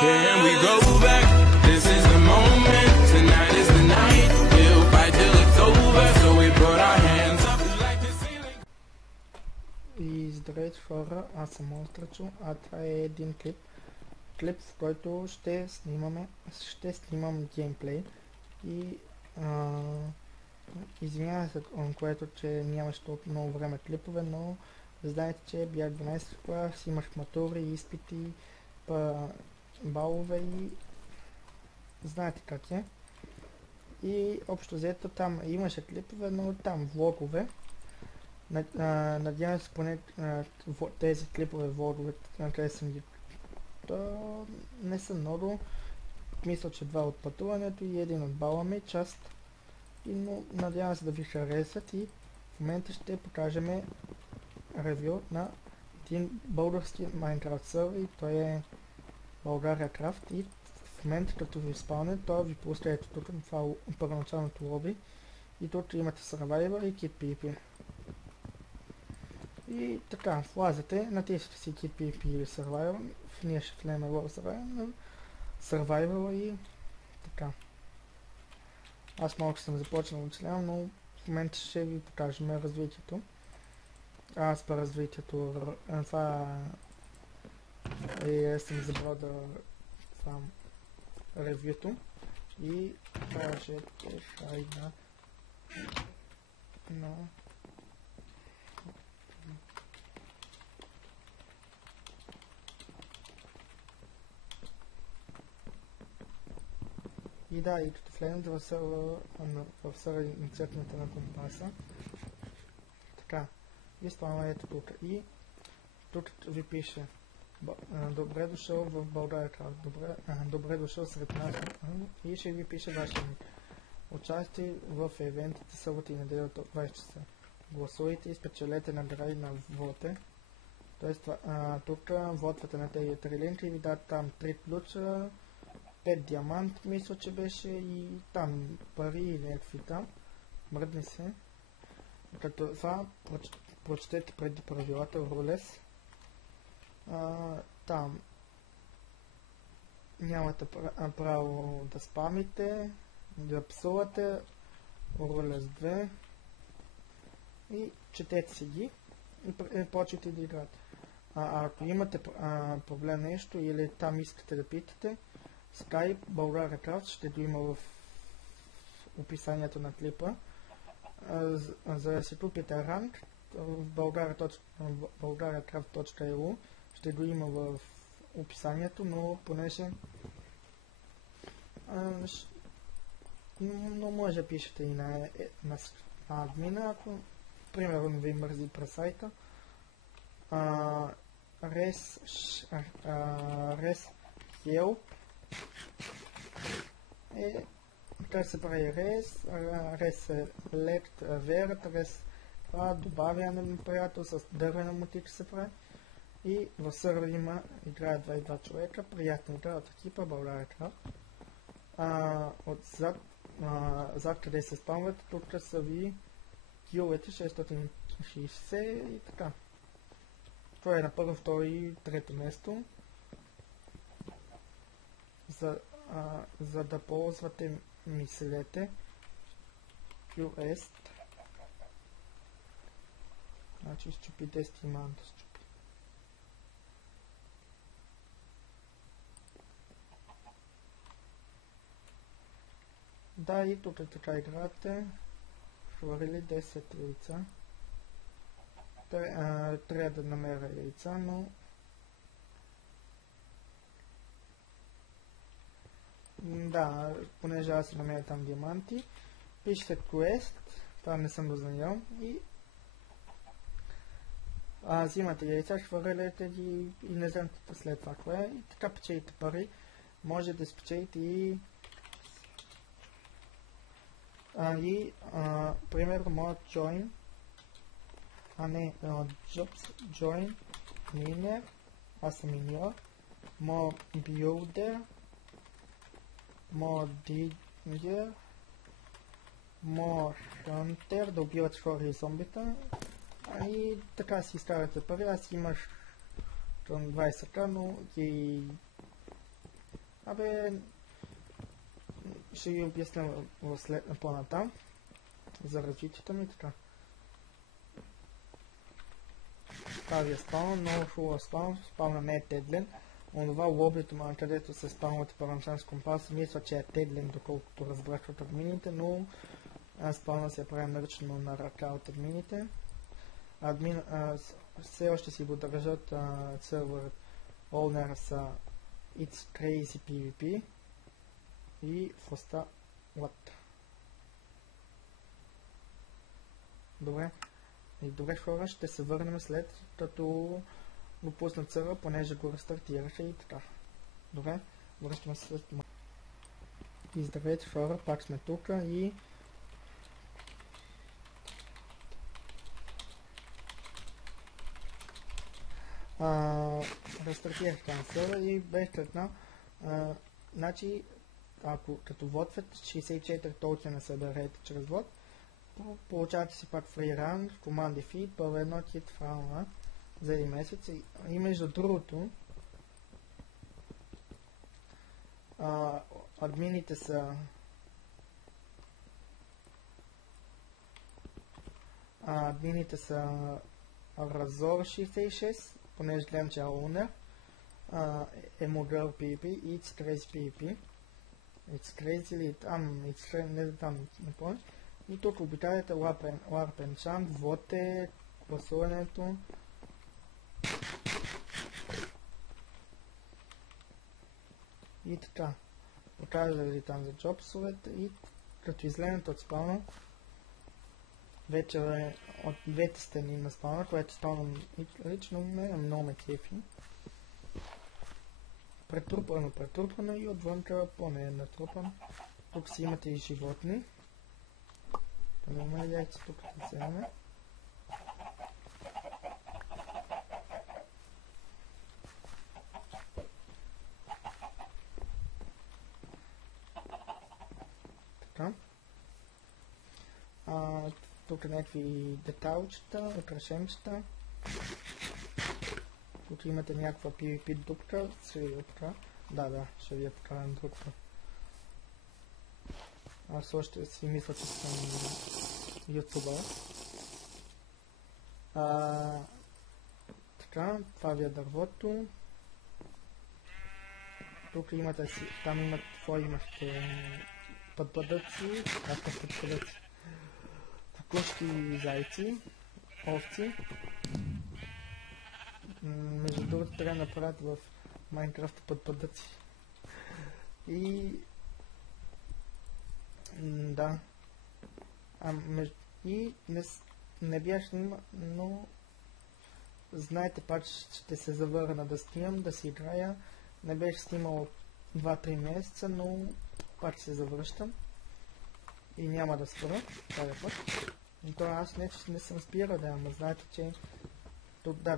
Can we go back? This is the moment. Tonight is the night. We'll fight till it's over. So we put our hands up like the ceiling. И здравейте хора, аз съм Монстрачо, а това е един клип, в който ще снимам геймплей и извинявам се, което, че нямаше толкова много време клипове, но знаете, че бях 12 клас, имах матури, изпити, балове и знаете как е. И общо взето там имаше клипове, но там влогове. Надявам се поне тези клипове, влоговете, къде съм ги... То не са много. Мисля, че 2 от пътуването и един от бала ми част. Но надявам се да ви харесат и в момента ще покажем ревю на един български Minecraft сервер и той е България Крафт и в момента като ви изпълня, то ви пуска ето тук, това е първоначалното лоби и тук имате Survivor и Kit PvP. И така, влазате, натискате си Kit PvP или Survivor, ние ще влеем в Survivor и така. Аз малко съм започнал да оцелявам, но в момента ще ви покажем развитието. Аз по развитието, това съм забрал да фам ревюто и кажете хайда на и да, и като влезете в сервера инициативната на компаса, така, ви спомня ето тук и тук ви пише добре дошъл в България Крафт, добре дошъл сред нас и ще ви пише вашия ник. Участие в евентите събота и неделя от 20 часа. Гласувайте и спечелете награди на воте. Тоест, тук вотвате на тези 3 линки и ви дадат там 3 ключа, 5 диамант, мисля, че беше и там пари или някакви там. Мръдни се. Като това прочетете преди правилата в рулес. Там нямате право да спамите, да псувате, рулес 2 и четете си ги и почвайте да играте. Ако имате проблем нещо или там искате да питате, Skype България Крафт ще го има в описанието на клипа. За да си купите ранг в bulgariacraft.eu ще го има в описанието, но понеже но може да пишете и на админа, ако примерно ви мързи през сайта. Help е как се прави res select вера, това добавяне на приятел с дървена мотика се прави и в сервер има играят 22 човека, приятна игра от екипа България Крафт. Зад къде се спамвате, тук са ви киловете 660 и така. Това е на първо, второ и трето место. За да ползвате мислете QS, значи счупи 10 иманта счупи. Да, и тук така играте, хвърли 10 яйца. Трябва да намеря яйца, но да, понеже аз намеря там диаманти, пишете Quest, това не съм го занял и взимате яйца, хвърляте ги и не знам след това кое и така печелите пари. Може да спечелите и примерно моят join, jobs, join, miner, аз съм minor, моят builder, моят digger, моят hunter, да убиват хора и зомбита, и така си изкарате пари. Аз имах 20к, но ги Абе, ще ви обясня по-натам за развитието ми така. Това ви е спална, много хубава спална. Спална не е тедлен. Онова лобито, където се спалвате първоначално с компаса, мисля, че е тедлен, доколкото разбрах от админите, но спална се прави наръчно на ръка от админите. Все още си го държат сервер owner са It's Crazy PvP и Fosta What. Добре. И добре хора, ще се върнем след като го пусна сервера, понеже го рестартираше и така. Добре, връщаме се след това. И здравейте хора, пак сме тук и рестартирах тази сервер и бех тръгнал. Значи, ако като вотвате 64 токена съберете чрез вод, получавате си пак free run в команди feed, първо едно кит фауна за един месец. И между другото, админите са Razor 66, понеже гледам, че е owner, Emogirl PvP и It's Crazy PvP. It's Crazy или там, не помня. И тук обикаляте Warp Enchant, воте, гласуването. И така. Показва ви там за джобсовете и като излезете от спавна, вече е от двете страни на спавна, което спавна лично много ме кефи. Претрупано и отвънка по-не е натрупано. Тук си имате и животни. Има ли яйца тук да вземем? Така. Тук някакви деталчета, украшенчета. Тук имате някаква PvP дупка. Ще ви я покажа. Да, ще ви я покажа друг път. Аз още си мисля, че съм ютубър. Така, това ви е дървото. Тук имате си, там имате, какво имахте? Пътбъдъци, кукушки, зайци, овци. Между другото трябва да направят в Майнкрафт пътбъдъци. И да. И не бях снимал, но знаете, пак ще се завърна да снимам, да си играя. Не бях снимал 2-3 месеца, но пак се завръщам. И няма да спра този път. И то аз не съм спирал, да, ама знаете, че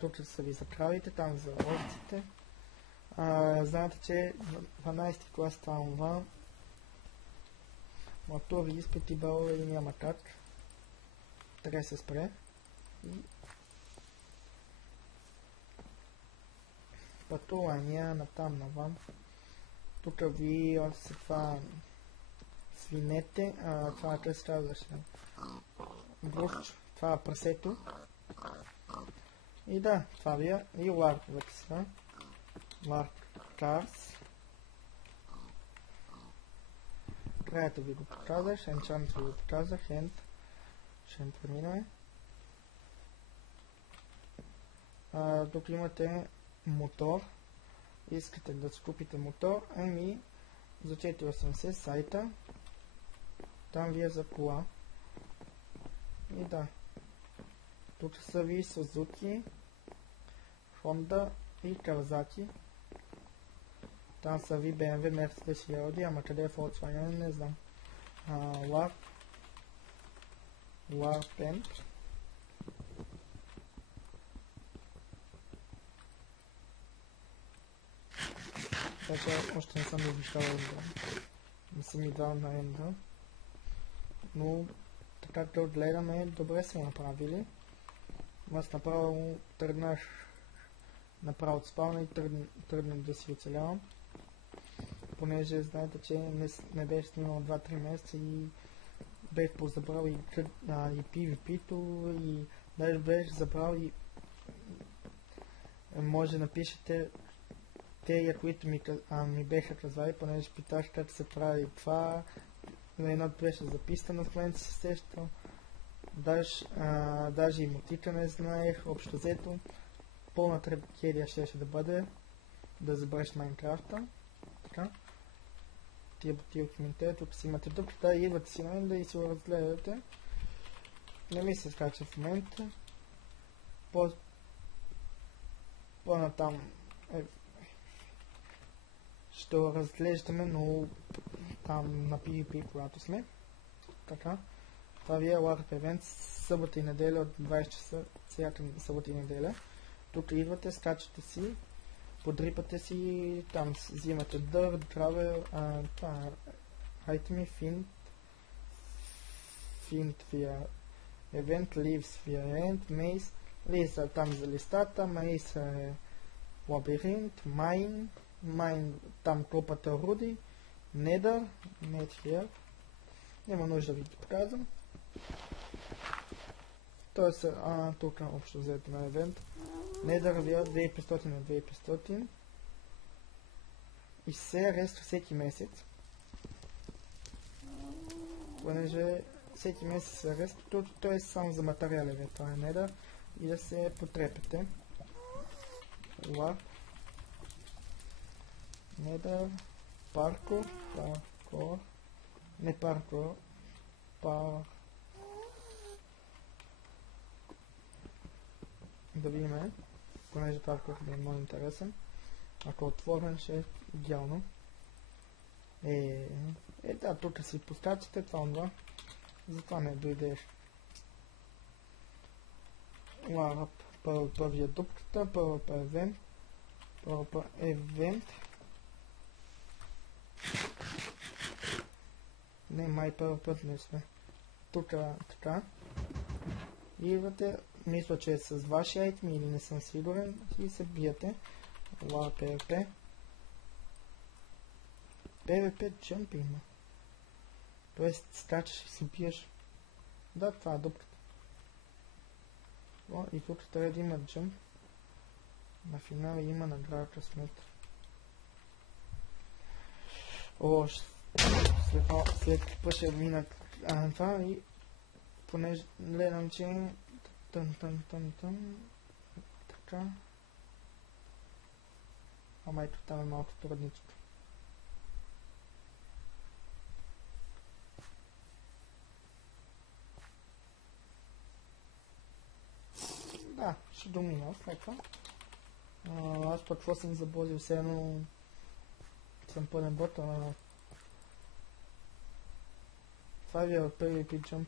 тук са ви заправите, там за овците. Знаете, че 12 клас това мотори изпити балове и няма как. Трябва да се спре. И пътувания натам навън. Тук ви още това свинете, това къде се казваше? Грош, това е прасето. И да, това ви е и ларковете са. Ларк Карс. Крайето ви го показах, енчант ви го показах, ще преминаме. Тук имате мотор. Искате да скупите мотор, ами за 480 сайта. Там ви е за кола. И да. Тук са ви Suzuki, Honda и Kawasaki. Там са ви BMW, Mercedes и Audi, ама къде е Volkswagen, не знам. Warpent. Така още не съм измишлял Enda. Не съм ми дал на Enda. Но така да гледаме, добре са направили. Аз направо тръгнах направо от спавна и тръгнах да си оцелявам. понеже знаете, че не беше снимал 2-3 месеца и бех позабрал и PvP-то и даже бех забрал и може да напишете те, които ми беха казали, понеже питах как се прави това, на едното беше записано, в момента се сещал. Даже и мотика не знаех, общо взето. Пълна трагедия щеше да бъде да забравиш Майнкрафта. Така. Тия бутилки минте, тук си имате дупката, идвате си мен да и си го разгледате. Не ми се скача в момента. По-натам ще го разглеждаме, но там на PvP, когато сме. Така. Това ви е LARP Event, събота и неделя от 20 часа, всяка събота и неделя. Тук идвате, скачате си, подрипате си, там взимате Dirt, Gravel, Itemi, Fint via Event, Leaves via Event, Maze, Leaves там за листата, Maze е лабиринт, Mine, там клопата руди, Nether, here. Няма нужда да ви ги показвам. Тоест, тук общо взето на евент. Nether вия 2500 на 2500. И се рества всеки месец. Понеже всеки месец се рества, то е само за материали, това е Nether. И да се потрепете. LARP. Nether. Parkour. Не parkour. Да видим, понеже паркур е много интересен. Ако е отворен, ще е идеално. Да, тук си поскачате това. Затова не дойдеш. LARP, първия дупката, първа евент. Не, май първа път не сме. Тук така. Идвате, мисля, че е с ваши айтеми или не съм сигурен и се биете. LARP PvP. PvP jump има. Тоест скачаш и се биеш. Да, това е дупката. И тук трябва да има jump. На финала има награда късмет. След клипа ще минат това и понеже гледам, че така. Ама ето там е малко трудничко. Да, ще домина след това. Аз пък какво съм забозил, все едно съм пълен бот, това ви е първи PvP.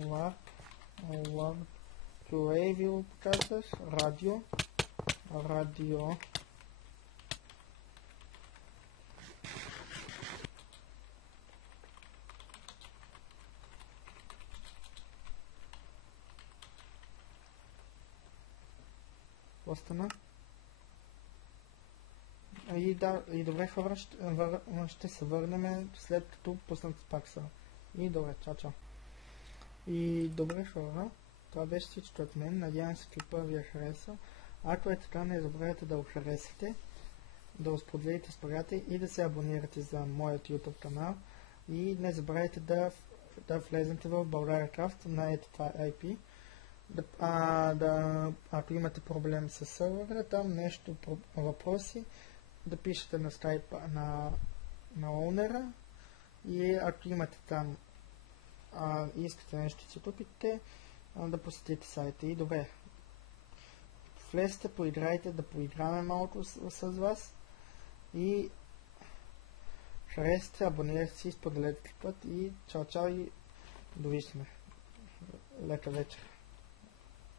LARP QA ви казваш, радио. Остана. И добре хора, ще се върнем след като пуснат спакса. И добре, чао. И добре хора, това беше всичко от мен. Надявам се клипа ви е харесал. Ако е така, не забравяйте да го харесате, да го споделите с приятели и да се абонирате за моят YouTube канал. И не забравяйте да влезете в BulgariaCraft на ето това IP. Ако имате проблем с сървъра, там нещо, въпроси, да пишете на Skype на оунера и ако имате там искате нещо да си купите, да посетите сайта. И добре, влезте, поиграйте, да поиграме малко с вас и харесате, абонирайте си, споделете клипът и чао и довиждане. Лека вечер.